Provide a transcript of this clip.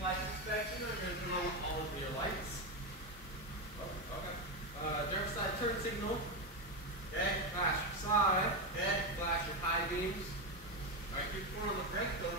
light inspection. I'm going to turn on all of your lights. Oh, okay. Dark side turn signal. Okay. Flash your side. Okay. Flash your high beams. Alright, keep going on the brake. Don't